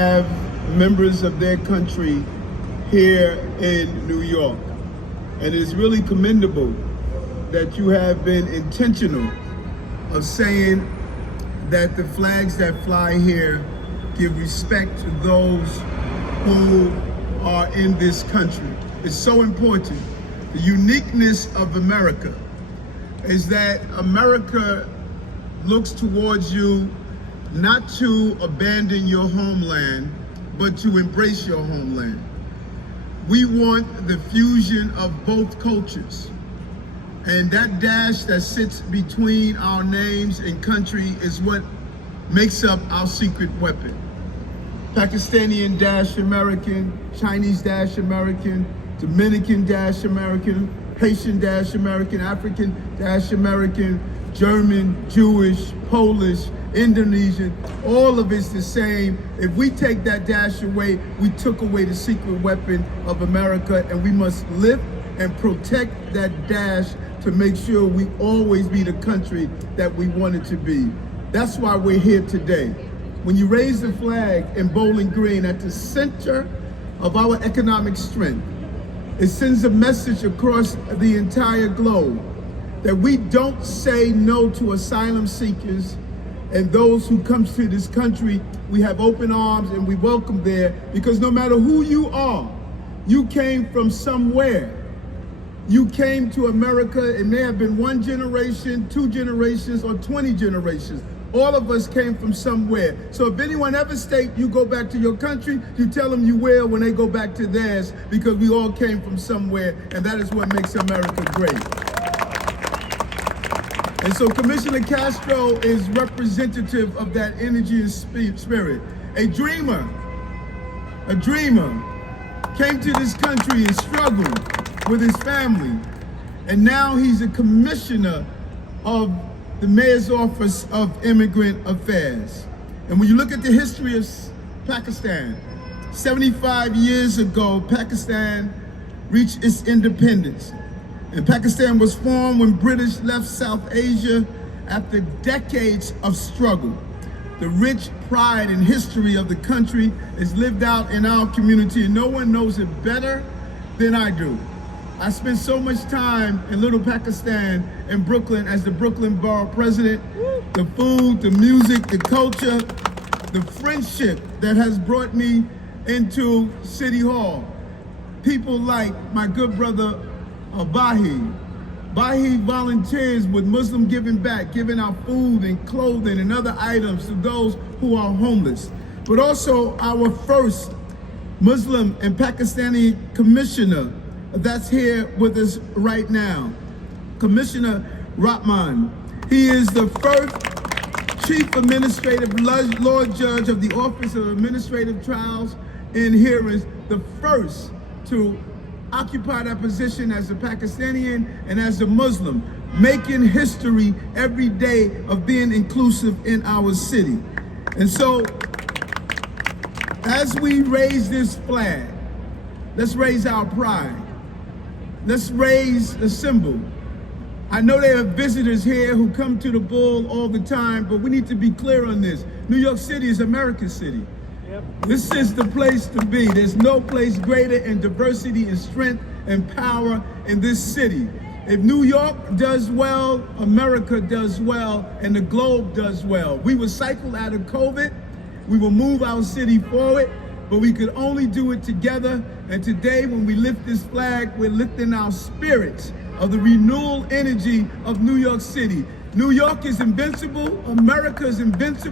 have members of their country here in New York. And it is really commendable that you have been intentional of saying that the flags that fly here give respect to those who are in this country. It's so important. The uniqueness of America is that America looks towards you not to abandon your homeland, but to embrace your homeland. We want the fusion of both cultures. And that dash that sits between our names and country is what makes up our secret weapon. Pakistani dash American, Chinese dash American, Dominican dash American, Haitian dash American, African dash American, German, Jewish, Polish, Indonesian, all of it's the same. If we take that dash away, we took away the secret weapon of America, and we must lift and protect that dash to make sure we always be the country that we wanted to be. That's why we're here today. When you raise the flag in Bowling Green at the center of our economic strength, it sends a message across the entire globe that we don't say no to asylum seekers and those who come to this country. We have open arms and we welcome there, because no matter who you are, you came from somewhere. You came to America. It may have been one generation, 2 generations, or 20 generations. All of us came from somewhere. So if anyone ever state you go back to your country, you tell them you will when they go back to theirs, because we all came from somewhere, and that is what makes America great. And so Commissioner Castro is representative of that energy and spirit. A dreamer came to this country and struggled with his family. And now he's a commissioner of the Mayor's Office of Immigrant Affairs. And when you look at the history of Pakistan, 75 years ago, Pakistan reached its independence. And Pakistan was formed when British left South Asia after decades of struggle. The rich pride and history of the country is lived out in our community, and no one knows it better than I do. I spent so much time in Little Pakistan in Brooklyn as the Brooklyn Borough President. The food, the music, the culture, the friendship that has brought me into City Hall. People like my good brother, Bahi. Bahi volunteers with Muslim Giving Back, giving out food and clothing and other items to those who are homeless. But also our first Muslim and Pakistani commissioner that's here with us right now, Commissioner Rahman. He is the first Chief Administrative Law Judge of the Office of Administrative Trials and Hearings, the first to occupy that position as a Pakistani and as a Muslim, making history every day of being inclusive in our city. And so, as we raise this flag, let's raise our pride. Let's raise the symbol. I know there are visitors here who come to the Bull all the time, but we need to be clear on this. New York City is America's city. This is the place to be. There's no place greater in diversity and strength and power in this city. If New York does well, America does well, and the globe does well. We will cycle out of COVID. We will move our city forward, but we could only do it together. And today, when we lift this flag, we're lifting our spirits of the renewal energy of New York City. New York is invincible. America is invincible.